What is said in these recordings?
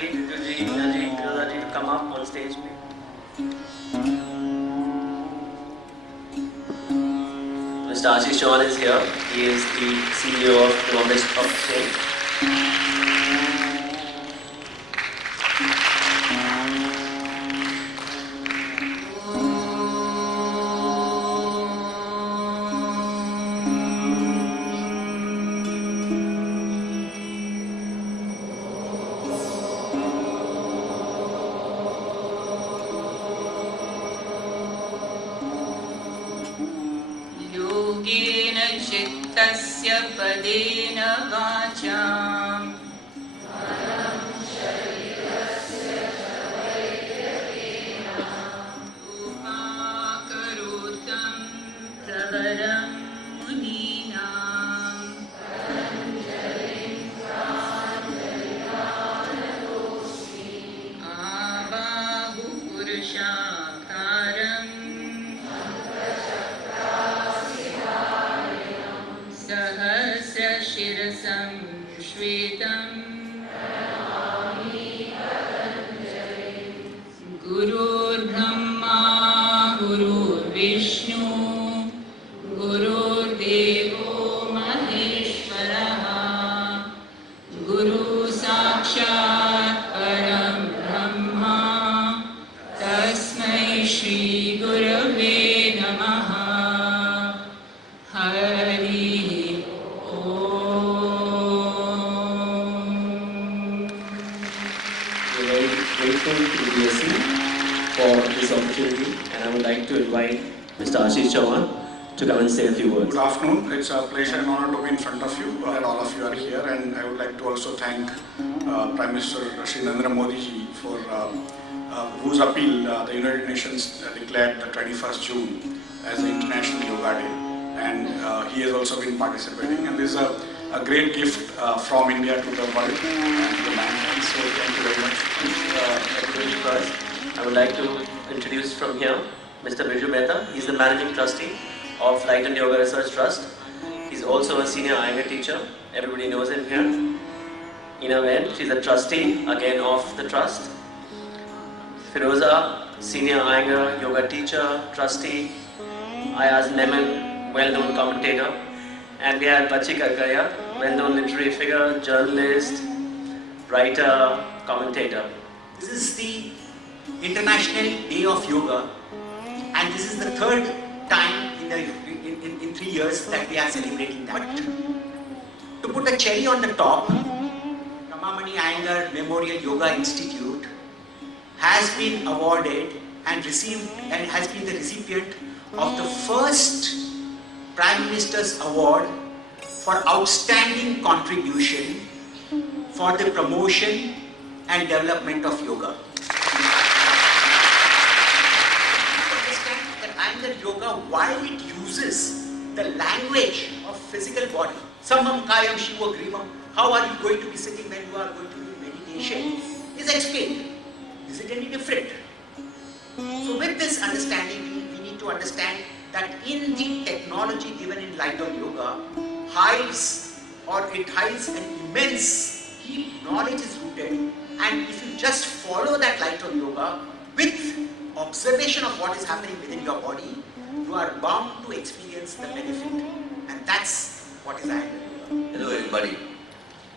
ji, Biju ji, Meena ji, Firoza ji to come up on stage, please. Mr. Ashish Chauhan is here. He is the CEO of the Bombay Stock Exchange. योगेन चित्तस्य पदेन वाचाम् उपाकरोतं प्रवरं मुनीनाम् आबाहुपुरुषाकारम् सहस्रशिरसं श्वेतं गुरुर्ब्रह्मा गुरुर्विष्णु गुरुर्देवो महेश्वरः गुरुसाक्षात् परं ब्रह्मा तस्मै श्रीगुरवे नमः। Hari We are very grateful to the BSc for this opportunity, and I would like to invite Mr. Ashish Chauhan to come and say a few words. Good afternoon. It's a pleasure and honor to be in front of you, and all of you are here. And I would like to also thank Prime Minister Shri Narendra Modi ji for whose appeal the United Nations declared the 21st June as the International Yoga Day, and he has also been participating. And this is a great gift from India to the world and to the mankind. So thank you very much. First, I would like to introduce from here Mr. Biju Mehta. He is the Managing Trustee of Light and Yoga Research Trust. He is also a Senior Iyengar teacher. Everybody knows him here. Ina Ben, she is a trustee again of the trust. Firoza, Senior Iyengar Yoga teacher, trustee. Ayaz Neman, well-known commentator. And we have Bachi Karkaya, well-known literary figure, journalist, writer, commentator. This is the International Day of Yoga, and this is the third time in 3 years that we are celebrating that. To put a cherry on the top, Ramamani Iyengar Memorial Yoga Institute has been awarded and received and has been the recipient of the first Prime Minister's Award for outstanding contribution for the promotion and development of yoga. Understand that Iyengar Yoga, while it uses the language of physical body, Samam Kayam Shiva Grivam, how are you going to be sitting when you are going to be in meditation, is explained. Is it any different? So with this understanding, we need to understand that in the technology given in Light on Yoga, hides an immense deep knowledge is rooted, and if you just follow that Light on Yoga with observation of what is happening within your body, you are bound to experience the benefit, and that's what is Iyengar Yoga. Hello everybody.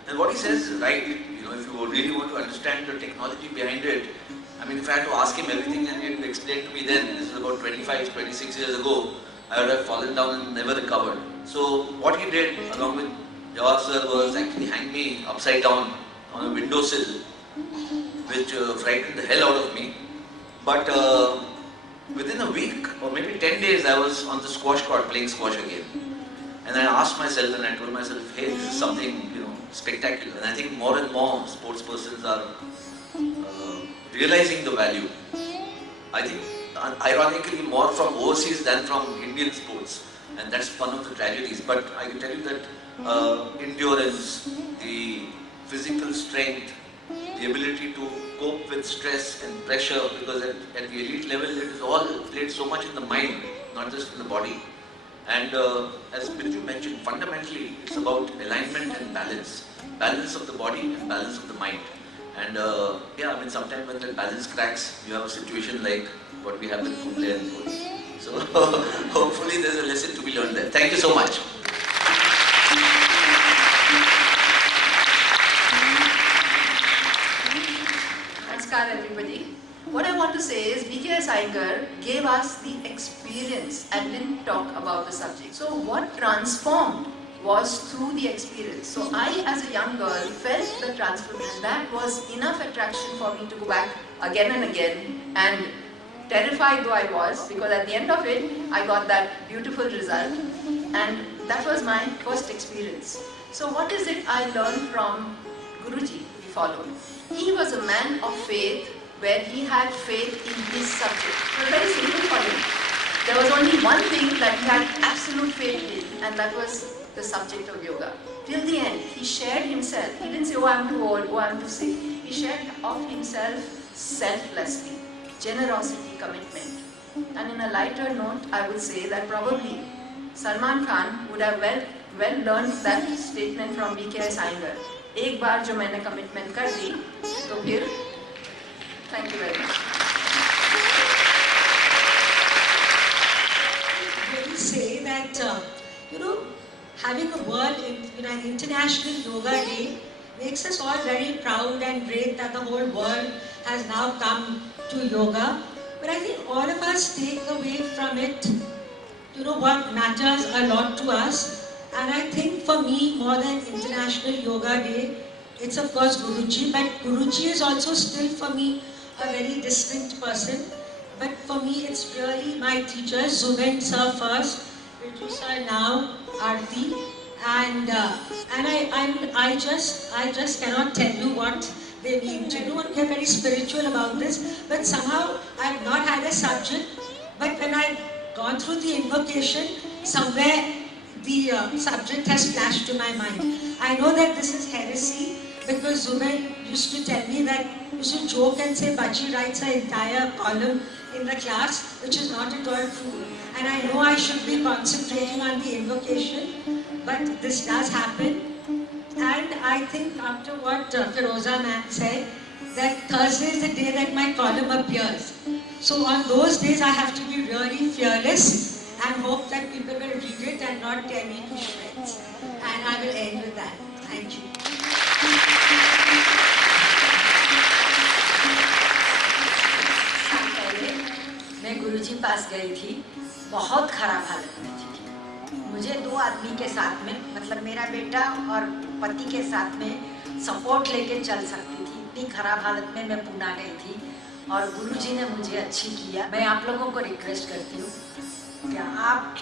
And what he says is right. If you really want to understand the technology behind it, I mean, if I had to ask him everything and he had to explain to me then, this is about 25, 26 years ago, I would have fallen down and never recovered. So what he did along with Jawahar sir was actually hang me upside down on a windowsill, which frightened the hell out of me. But within a week or maybe 10 days, I was on the squash court playing squash again. And I asked myself and I told myself, hey, this is something, spectacular. And I think more and more sports persons are realizing the value. I think ironically more from overseas than from Indian sports. And that's one of the tragedies. But I can tell you that endurance, the physical strength, the ability to cope with stress and pressure, because at the elite level it is all played so much in the mind, not just in the body. And as Biju mentioned, fundamentally it's about alignment and balance. Balance of the body and balance of the mind. And yeah, I mean, sometimes when the balance cracks, you have a situation like what we have with Kumble and Puri. So hopefully there's a lesson to be learned there. Thank you so much. Namaskar everybody. What I want to say is BKS Iyengar gave us the experience and didn't talk about the subject. So what transformed was through the experience. So I as a young girl felt the transformation. That was enough attraction for me to go back again and again, and terrified though I was, because at the end of it I got that beautiful result, and that was my first experience. So what is it I learned from Guruji we followed? He was a man of faith, where he had faith in his subject. It was very simple for him. There was only one thing that he had absolute faith in, and that was the subject of yoga. Till the end, he shared himself. He didn't say, oh, I'm too old, oh, I'm too sick. He shared of himself selflessly, generosity, commitment. And in a lighter note, I would say that probably Salman Khan would have well learned that statement from BKS Iyengar. एक बार जो मैंने commitment कर दी तो फिर thank you very much Really say that having a world an international yoga day makes us all very proud and great that the whole world has now come to yoga. But I think all of us take away from it what matters a lot to us. And I think for me, more than International Yoga Day, it's of course Guruji, but Guruji is also still for me a very distinct person. But for me, it's really my teachers, Zuben sir first, Riju sir now, Aarti, and I just cannot tell you what they mean to do. They're very spiritual about this, but somehow I've not had a subject. But when I've gone through the invocation, somewhere the subject has flashed to my mind. I know that this is heresy because Zubair used to tell me that he used to joke and say Bachi writes an entire column in the class, which is not at all true. And I know I should be concentrating on the invocation, but this does happen. And I think after what Firoza ma'am said, that Thursday is the day that my column appears. So on those days I have to be really fearless and hope that people will read it and not tear me to shreds. And I will end with that. Thank you. साल पहले मैं गुरुजी पास गई थी, बहुत खराब हालत में थी। मुझे दो आदमी के साथ में, मतलब मेरा बेटा और पति के साथ में सपोर्ट लेके चल सकती थी। इतनी खराब हालत में मैं पूना गई थी और गुरुजी ने मुझे अच्छी किया। मैं आप लोगों को रिक्वेस्ट करती हूँ क्या आप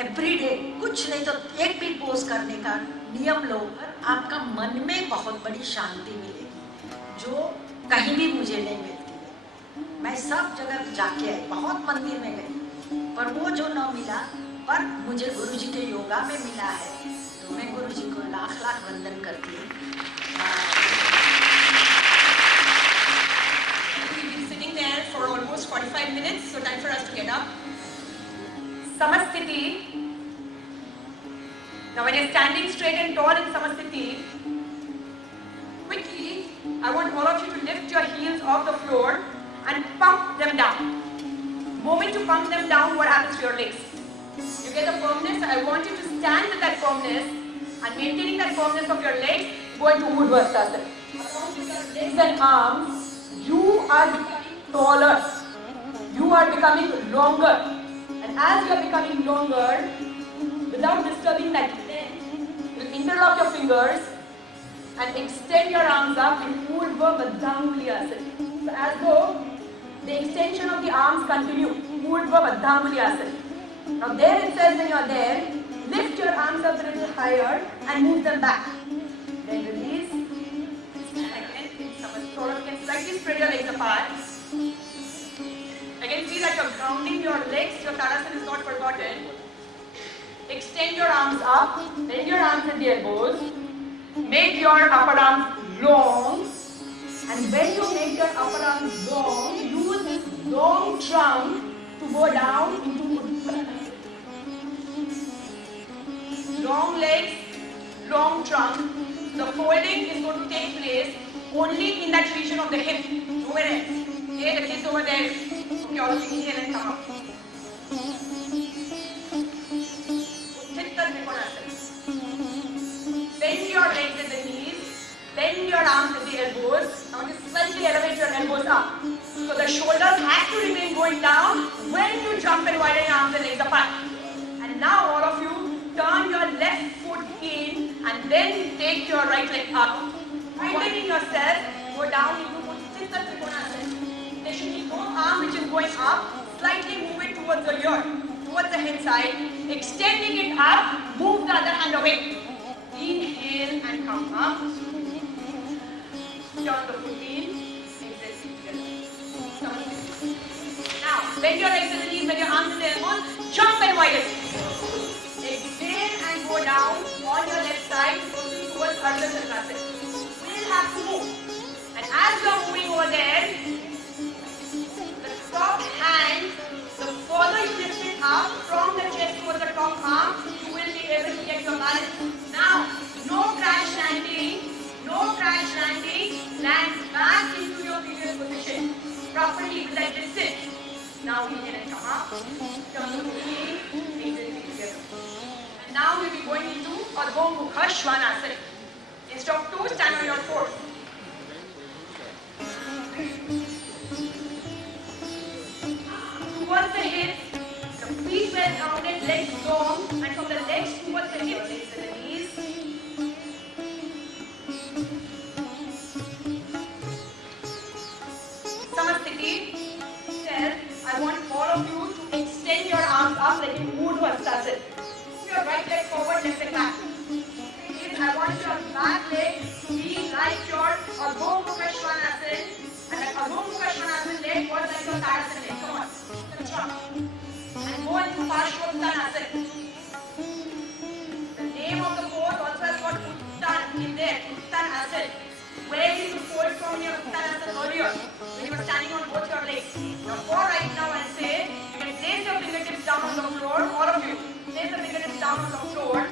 एवरीडे कुछ नहीं तो एक भी पोज करने का नियम लो, आपका मन में बहुत बड़ी शांति मिलेगी जो कहीं भी मुझे नहीं मिलती है। मैं सब जगह जाके आई, बहुत मंदिर में गई, पर वो जो न मिला पर मुझे गुरुजी के योगा में मिला है, तो मैं गुरुजी को लाख लाख वंदन करती हूँ। We've been sitting there for almost 45 minutes, so time for us to get up. Samasthiti. Now when you're standing straight and tall in Samasthiti, quickly, I want all of you to lift your heels off the floor and pump them down. Moment to pump them down, what happens to your legs? You get a firmness. I want you to stand with that firmness and maintaining that firmness of your legs, go into Urdhva. Along with your legs and arms, you are becoming taller. You are becoming longer. And as you are becoming longer, without disturbing that length, you interlock your fingers and extend your arms up in Urdhva Baddhanguli Asana. So as though the extension of the arms continue, Urdhva Baddhanguli Asana. Now there it says when you are there, lift your arms up a little higher and move them back. Then release. Again, sort of can slightly spread your legs apart. Again, see that you're grounding your legs, your Tadasana is not forgotten. Extend your arms up, bend your arms at the elbows, make your upper arms long, and when you make your upper arms long, use this long trunk to go down into Uttanasana. Long legs, long trunk. The folding is going to take place only in that region of the hip, nowhere else. Okay, the kids over there. Okay, all of you inhale and come up. Utthita Trikonasana. Bend your legs at the knees, bend your arms at the elbows. Now just slightly elevate your elbows up. So the shoulders have to remain going down when you jump and widen your arms and legs apart. And now all of you turn your left foot in and then take your right leg up. Widening yourself, go down into Utthita Trikonasana. There should be no arm which is going up. Slightly move it towards the ear, towards the head side. Extending it up, move the other hand away. Inhale and come up. Turn the foot in. Now, bend your legs at the knees, bend your arms and the elbows. Jump and widen. Exhale and go down on your left side, towards Ardha Chakrasana. We'll have to move. And as you're moving over there, the top hand, the further you lift it up from the chest towards the top arm, you will be able to get your balance. Now, no crash landing, no crash landing. Land back into your previous position. Properly with that distance. Now we can come up, turn the body, bring the feet together. And now we'll be going into Ardha Mukha Svanasana. Instead of two, stand on your toes. Towards the hips, the feet well rounded, legs long, and from the legs towards the hips, legs to the knees. Samasthiti says, I want all of you to extend your arms up like in Urdhva Hastasana. Your right leg forward, left leg back. I want your back leg be like your Ardha Mukha Svanasana, and that Ardha Mukha Svanasana leg was like your Tadasana leg. Come on, jump. And go into Parshvottanasana. The name of the pose also has got Uttan in there, Uttanasana. Where did you fold from your Uttanasana earlier? When you were standing on both your legs. Now go right now and say, you can place your fingertips down on the floor, all of you. Place the fingertips down on the floor.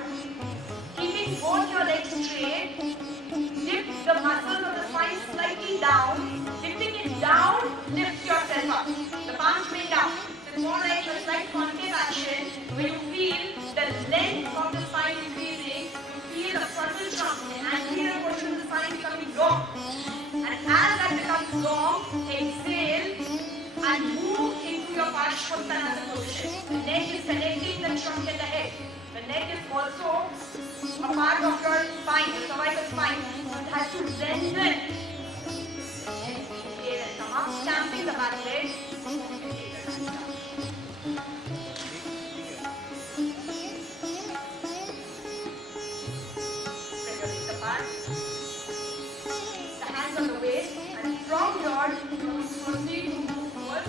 Keeping both your legs straight, lift the muscles of the spine slightly down. Lifting it down, lift yourself up. The palms remain down. It's more like a slight concave action where you feel the length of the spine increasing. You feel the frontal trunk and anterior portion of the spine becoming long. And as that becomes long, exhale and move into your Parshvottanasana position. The neck is connecting the trunk and the head. The neck is also a part of your spine, the cervical spine. It has to lengthen. Inhale and come up, stamping the back leg. Spread your legs apart. The hands on the waist, and from here, you will proceed to move towards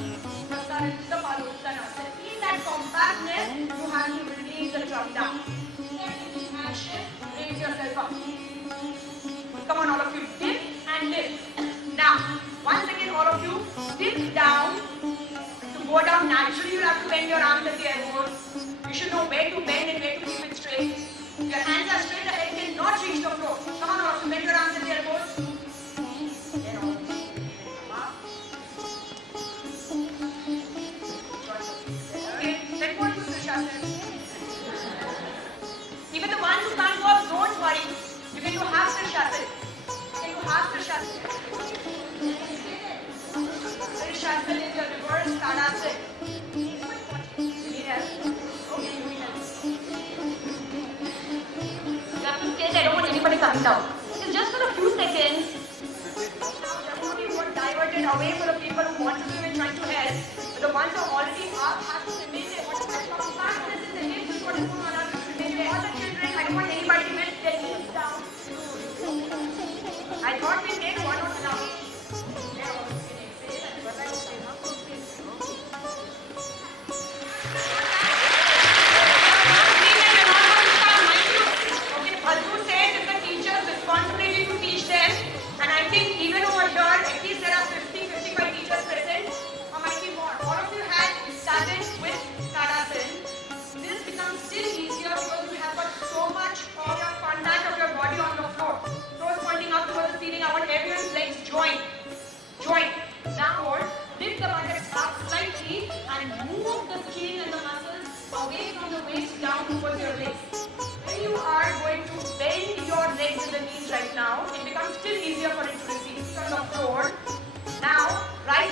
Prasarita Padottanasana. In that compactness, you have to release the drum down. Action, raise yourself up. Come on, all of you, dip and lift. Now, once again, all of you, dip down. To go down naturally, you have to bend your arms at the elbows. You should know where to bend and where to keep it straight. If your hands are straight, the head cannot reach the floor. Come on, all of you, bend your arms at the elbows. Then all of you, come up. Okay, then go into Sirsasana. Even the ones who can't go up, don't worry. You can do half Sirsasana. You can do half Sirsasana. Sirsasana is your reverse Tadasana. You need help? Okay, you need help. You have to stay there. I don't want anybody coming down. It's just for a few seconds. Now, there won't be more diverted away for the people who want to do and trying to help. But the ones who are already up have to remain there. What is that? Compactness in the hips is what is going on. All the children, I don't want anybody to get their knees down. I thought we take one or now. Okay, Bhaltu says it's the teacher's responsibility to teach them. And I think even over here, at least there are 50, 55 teachers present. Or might be more. All of you had started with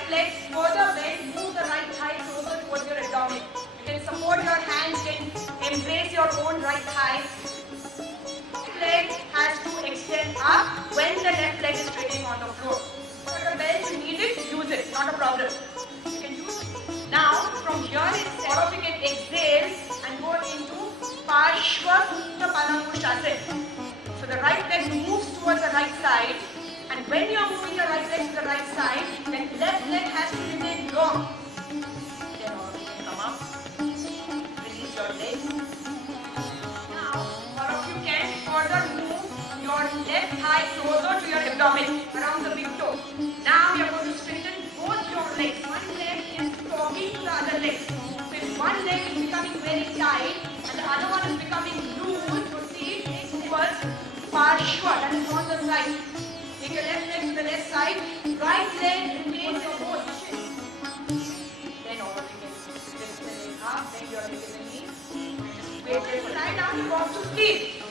leg further bent, move the right thigh closer towards your abdomen. You can support your hands, you can embrace your own right thigh. Leg has to extend up when the left leg is straining on the floor. For the belt, you need it, use it, not a problem. You can use it. Now, from here itself, you can exhale and go into Parshva Supta Palangushasana. So the right leg moves towards the right side, and when you are moving your right leg to the right side, then left leg has to remain long. Then all you can come up, release your leg. Now, all of you can further move your left thigh closer to your abdomen, around the big toe. Now you are going to straighten both your legs. One leg is talking to the other leg. So if one leg is becoming very tight and the other one is becoming loose, proceed towards Parshva, that is on the side. Take your left leg to the left side, right leg remains your position. Then over again, lift the leg up, bend your leg in the knee. Wait there for lie down, you walk to sleep.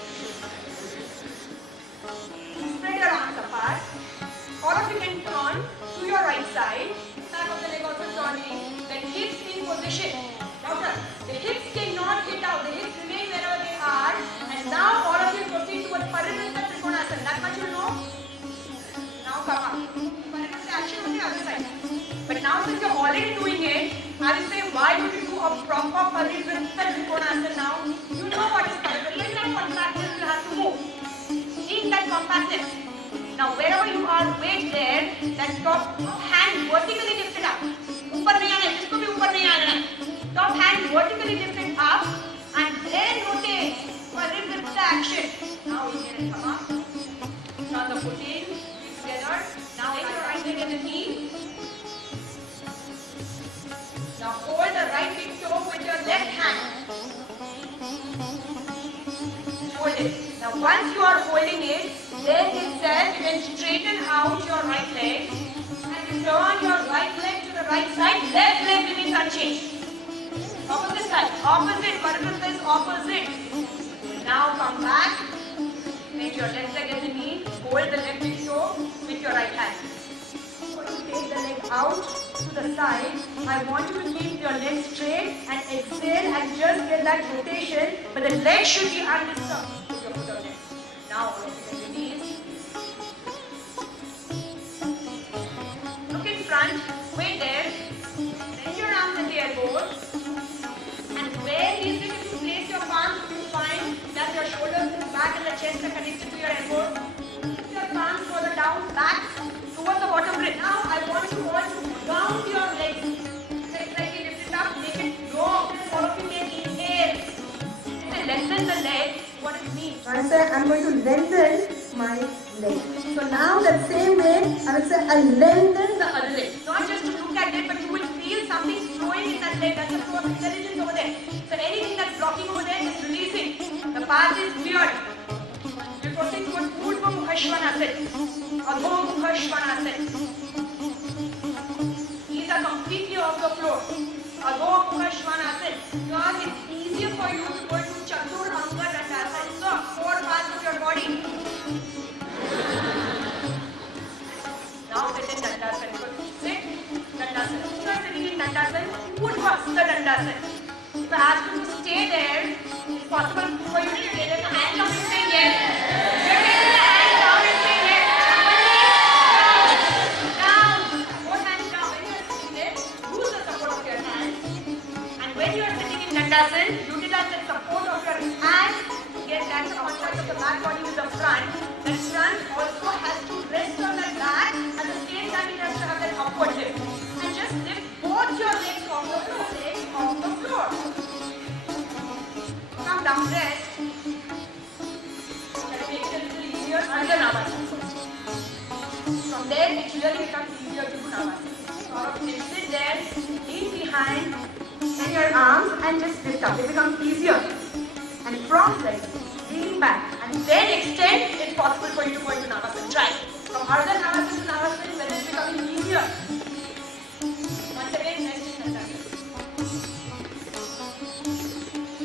Spread your arms apart. All of you can turn to your right side. Back of the leg also turning. Then hips in position. Doctor, the hips cannot hit out. The hips remain wherever they are. And now all of you proceed towards Parivritta Trikonasana. That much you know? Now come up. Parivritta action on the other side. But now since you're already doing it, I will say why would you do a proper Parivritta Trikonasana now? You know what is Parivritta. It's not contracted, you have to move. In that compactness. Now wherever you are, wait there, that top hand vertically lifted up. ऊपर नहीं आना है, जिसको भी ऊपर नहीं आना है. Top hand vertically lifted up and then rotate. Parivritta action. Now you can come up. Turn the foot in together. Now take your right leg at the knee. Now hold the right big toe with your left hand. Hold it. Now once you are holding it, then itself you can straighten out your right leg and turn your right leg to the right side, left leg remains unchanged. Opposite side, opposite, Parivritta is opposite. Now come back, make your left leg at the knee, hold the left big toe with your right hand. When you take the leg out to the side, I want you to keep your leg straight and exhale and just get that rotation, but the leg should be undisturbed. Put your foot on it. Now all of you can release. Look in front, wait there, bend your arms at the elbows, and where easily if you place your palms, you find that your shoulders and back and the chest are connected to your elbows. Put your palms further down, back, towards the bottom rib. Now I want you all to round your legs. Slightly lift it up, make it long. All of you can inhale. Then lengthen the leg. What it means? I say I'm going to lengthen my leg. So now that same way, I will say I lengthen The other leg. Not just to look at it, but you will feel something flowing in that leg. That's the flow of intelligence over there. So anything that's blocking over there is releasing. The path is cleared. You proceed towards Urdhva Mukha Svanasana, Adho Mukha Svanasana. These are completely off the floor. Adho Mukha Svanasana. Because it's easier for you to go into Chatur Anga Dandasana. So, 4 parts of your body. Now sit in Dandasana. So, sit, Dandasana. If you are sitting in Dandasana, Urdhva Sudha Dandasana. If I ask you to stay there, it's possible for you to stay there. So, hands up and say yes. You're taking the hands down and say yes. Down. Both hands down. When you are sitting there, use the support of your hands. And when you are sitting in Dandasana, utilize the support of your hands to get that contact of the back body with the front. The front also has to rest on the back. At the same time, it has to have that upward lift. And just lift both your legs off the floor. Legs off the floor. Come down, rest. Shall I make it a little easier? Ardha Navasana first. From there, it really becomes easier to do Navasana. So all of you can sit there, lean behind, and your arms, and just lift up. It becomes easier. And from there, lean back, and then extend. It's possible for you to go into Navasana. Try. From Ardha Navasana to Navasana, when it's becoming easier. Once again, rest in Navasana.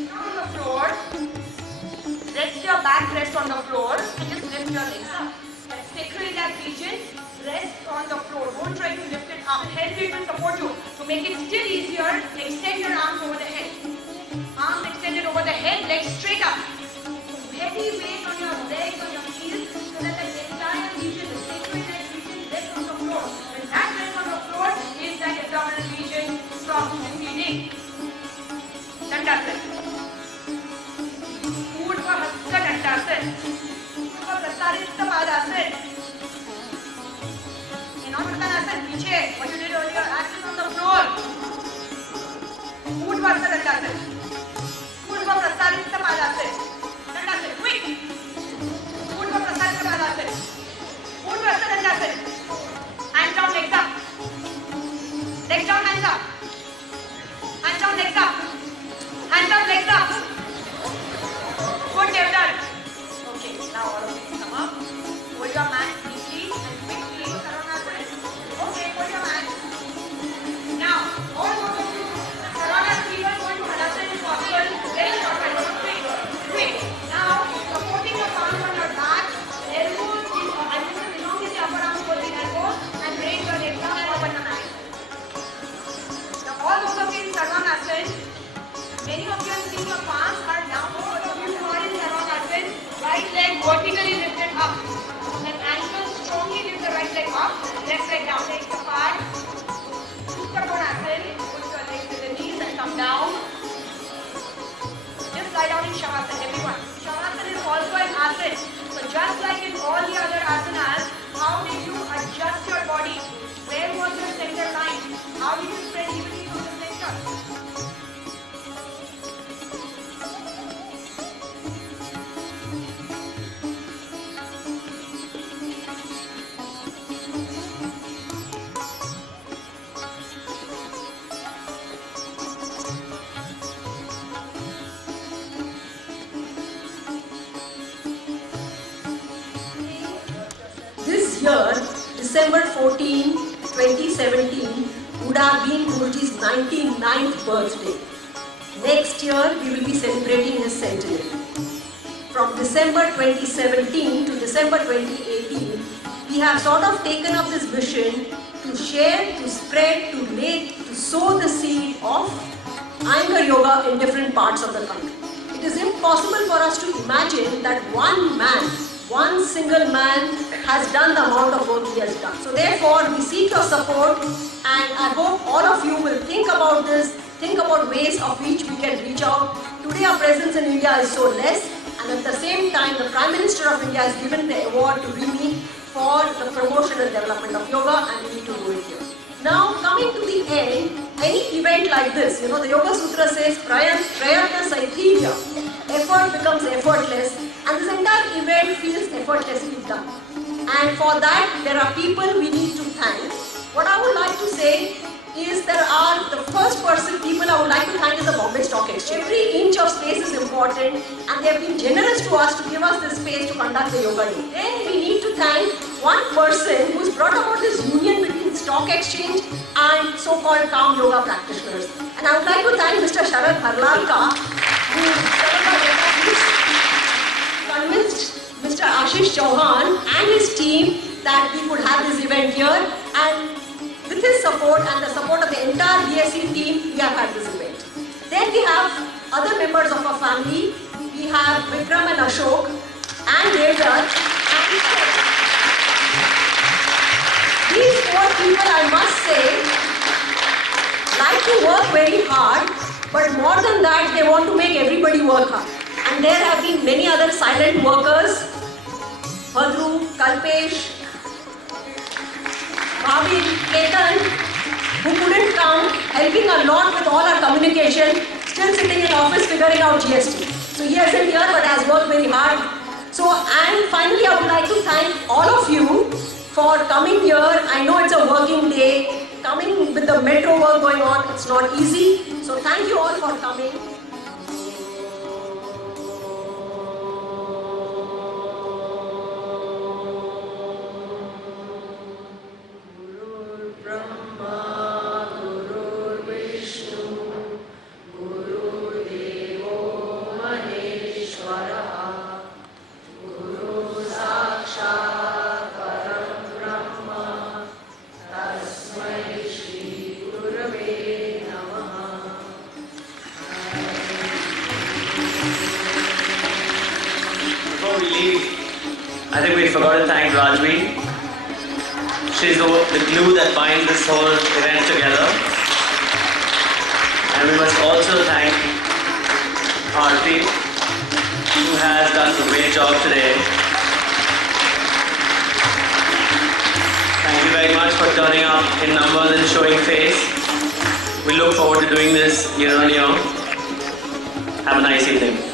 Now on the floor, rest your back, rest on the floor, and just lift your legs up. Let's sacral in that region. rest on the floor. Don't try to lift it up. Help it will support you. To make it still easier, extend your arms over the head. Arms extended over the head, legs straight up. Heavy weight on your legs, on your heels, so that the entire region, the sacral neck region, rests on the floor. When that rests on the floor, is that abdominal region soft and feeling. Dandasana. Urdhva Hasta Dandasana. Urdhva Prasarita Padasana. And not Uttanasana, piche, what you did earlier, axis on the floor. Urdhva Hasta Dandasana. Urdhva Prasarita Padasana. Dandasana, quick. Urdhva Prasarita Padasana. Urdhva Hasta Dandasana. Hands down, legs up. Legs down, hands up. Hands down, legs up. Hands up, legs up. Good, they've done. Okay, now all of you come up. Hold your mat deeply and quickly. Sarvanasana. Okay, hold your mat. Now, all of you, Sarvanasana people going to Halasana is possible. Very short, quick, quick. Now, supporting your palms on your back, elbows in, elongate the upper arms holding elbows and raise your legs up and open the mat. Now, all those of you in Sarvanasana, many of you have seen your palms are down. All of you who are in Sarvanasana, right leg vertically lifted up. And ankle strongly lift the right leg up, left leg down, legs apart. Uttanasana, put your legs to the knees and come down. Just lie down in Shavasana, everyone. Shavasana is also an asana. So just like in all the other asanas, how did you adjust your body? Where was your center line? How did you spread evenly from the center? This year, December 14, 2017, would have been Guruji's 99th birthday. Next year, we will be celebrating his centenary. From December 2017 to December 2018, we have sort of taken up this vision to share, to spread, to make, to sow the seed of Iyengar Yoga in different parts of the country. It is impossible for us to imagine that one man, one single man has done the amount of work he has done. So therefore, we seek your support, and I hope all of you will think about this, think about ways of which we can reach out. Today our presence in India is so less, and at the same time the Prime Minister of India has given the award to Rimi for the promotion and development of yoga, and we need to do it here. Now coming to the end, any event like this, the Yoga Sutra says prayatna saithirya, effort becomes effortless, and this entire event feels effortlessly done. And for that, there are people we need to thank. What I would like to say is the first people I would like to thank is the Bombay Stock Exchange. Every inch of space is important, and they have been generous to us to give us this space to conduct the yoga day. Then we need to thank one person who's brought about this union between Stock Exchange and so-called calm yoga practitioners. And I would like to thank Mr. Sharad Harlalka, who convinced Mr. Ashish Chauhan and his team that we could have this event here, and with his support and the support of the entire BSC team, we have had this event. Then we have other members of our family. We have Vikram and Ashok and Devdutt. These four people, I must say, like to work very hard, but more than that, they want to make everybody work hard. And there have been many other silent workers, Bhadru, Kalpesh, Bhavin, Ketan, who couldn't come, helping a lot with all our communication, still sitting in office figuring out GST. So he isn't here but has worked very hard. So, and finally I would like to thank all of you for coming here. I know it's a working day, coming with the metro work going on, it's not easy. So thank you all for coming. Guru Sakshat Param Brahma we leave, I think we forgot to thank Rajvi. She's the glue that binds this whole event together. And we must also thank Aarti, who has done a great job today. Thank you very much for turning up in numbers and showing face. We look forward to doing this year on year. Have a nice evening.